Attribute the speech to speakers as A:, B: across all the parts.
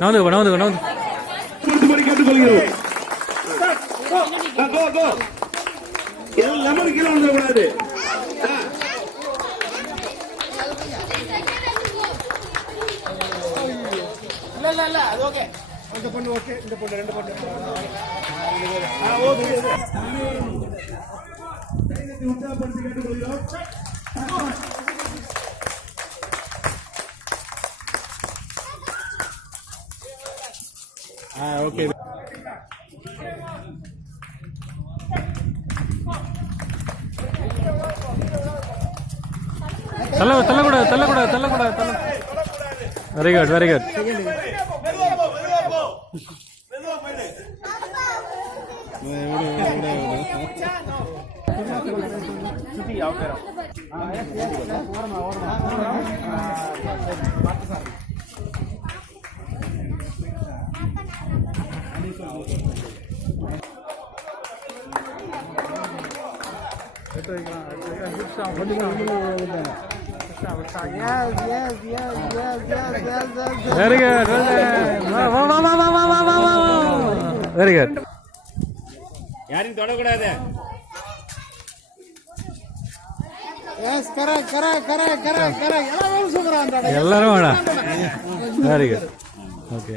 A: நவந்து நவந்து நவந்து
B: கேட்டுக்கொள்கிறோம் எல்லாமே
C: நவுந்து கொடுத்துபடி கேட்டுக்கொள்கிறோம் கோ கோ லெமன் கீழே
B: வந்துடக்கூடாது உற்சாகப்படுத்தி கேட்டுக்கொள்கிறோம் ஓகே
A: தள்ள தள்ளக்கூடாது தள்ளக்கூடாது தள்ளக்கூடாது தள்ள very good very good very good very good
B: யாரையும் தொடக்கூடாது.
A: எல்லாரும் வேணா வெரி குட் ஓகே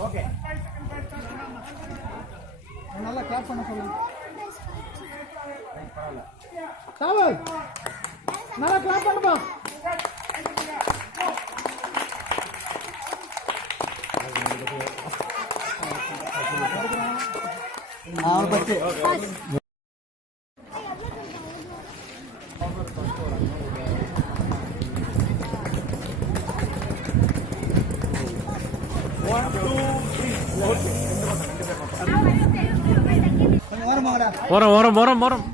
B: ஓகே நல்லா
C: கிளாப் பண்ண சொல்லுங்க சாவல் நல்லா கிளாப் பண்ணுப்பா
D: அவன் பத்து போறோம்
A: போறோம் போறோம் போறோம்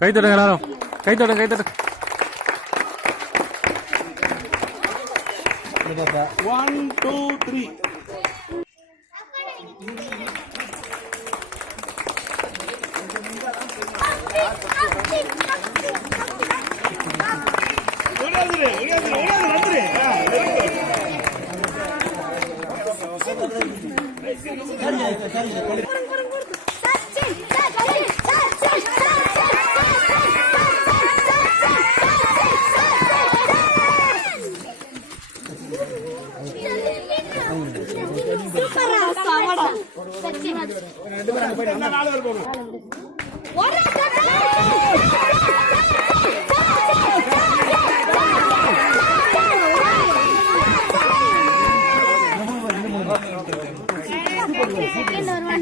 A: கை தொடுங்க எல்லாரும். கை தொடுங்க கை தொடுங்க
B: one two three Thank you. ரெண்டு பேரும் நாலு பேர் போகணும்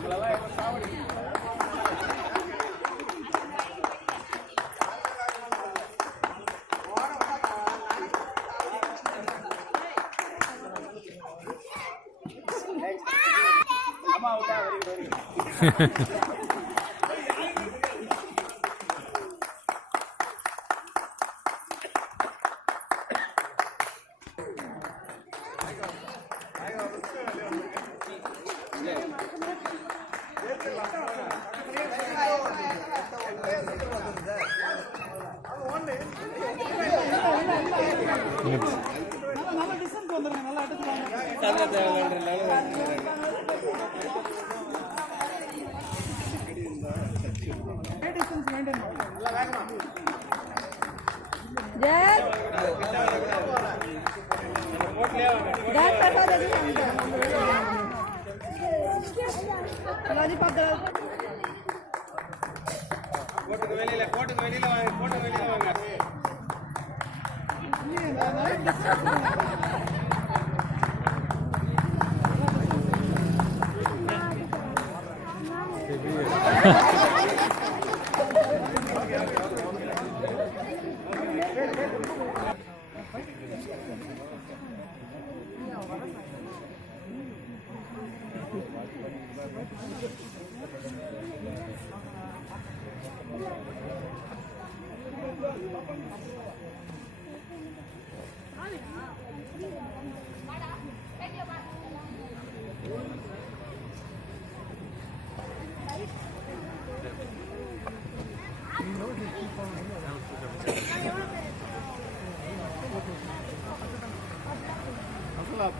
C: 过来，过来！哈哈
E: ஜெய்.
B: ஜெய் பிரசாத் கோட்டுக்கு வெளியில கோட்டுக்கு வெளியில வாங்க கோட்டுக்கு வெளியில வாங்க
A: Ha ha ha.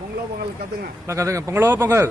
A: பொங்கலோ
B: பொங்கல் கத்துங்க.
A: கத்துங்க பொங்கலோ பொங்கல்.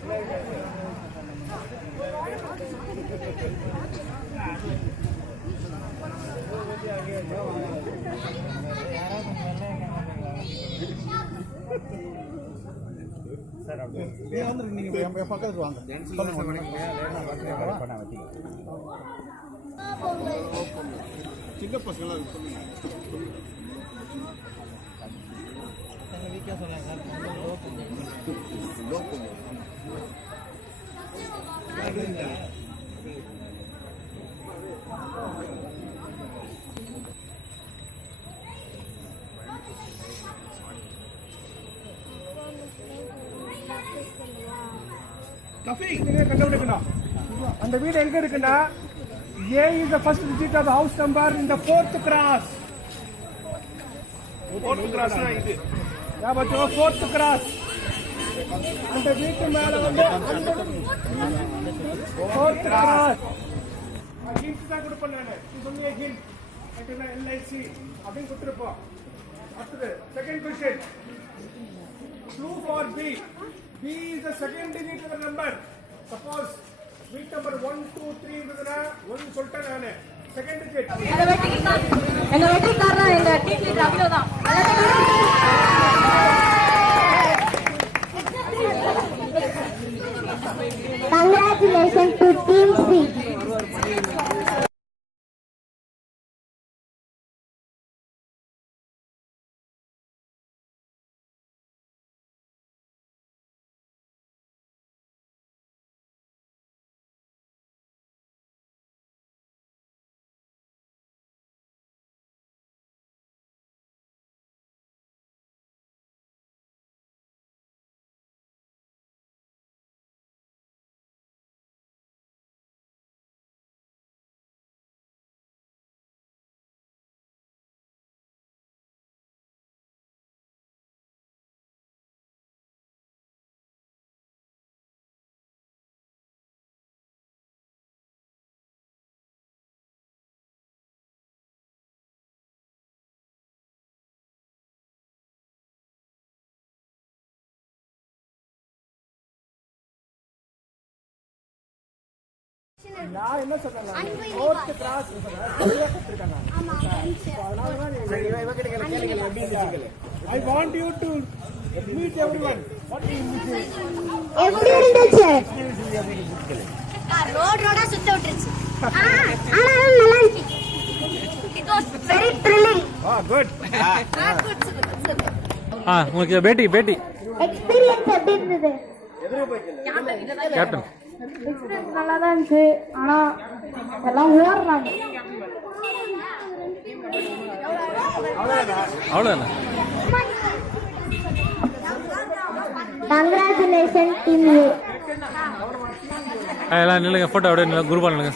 B: நீங்க யாரும் சொல்லணும் சொல்றா நீங்க
D: வந்து நீங்க என் பக்கத்துக்கு வாங்க. சின்ன
B: பசங்களா சொல்லுங்க. கஃபி
C: அந்த வீடு எங்க இருக்குன்னா A is the first digit of house number இந்த ஃபோர்த் கிராஸ்
B: ஃபோர்த் கிராஸ் இது.
C: ஃபோர்த் கிராஸ் அந்த வீட்டு மேல வந்து
D: ஃபோர்த்
B: கிராஸ்
C: ஹிண்ட் தான் கொடுப்பேன் நான். இது ஹிண்ட் அப்படின்னா எல்ஐசி அப்படின்னு கொடுத்துருப்போம் அடுத்தது second question Clue for B. B is the second digit of the number. Suppose வீட் நம்பர் ஒன் டூ த்ரீ இருந்ததுன்னா ஒன் சொல்லிட்டேன் நானு. செகண்ட் டிஜிட்
F: எங்க வெற்றிக்காரன் எங்க டீம் லீடர்
C: நான் என்ன சொன்னேன் ஃபோர்த் கிளாஸ் சரியா கத்துருக்கேன்
D: I want
B: you
C: to meet everyone
B: what you meet
F: எப்படி இருந்துச்சு ரோட் ரோடா சுத்த விட்டுருச்சு ஆனாலும் நல்லா இருந்துச்சு இட் வாஸ் வெரி த்ரில்லிங் ஆ குட்
A: ஆ உங்களுக்கு பேட்டி பேட்டி.
F: எக்ஸ்பீரியன்ஸ் எப்படி இருந்தது?
A: கேப்டன்
F: எக்ஸ்பீரியன்ஸ் நல்லா தான் இருந்துச்சு. ஆனா எல்லாம் ஓடுறாங்க.
A: அவ்வளோதானே
F: கங்க்ராச்சுலேஷன் டீம்
A: எல்லாம் நில்லுங்க ஃபோட்டோ அப்படியே குரூப்பாக நில்லுங்க.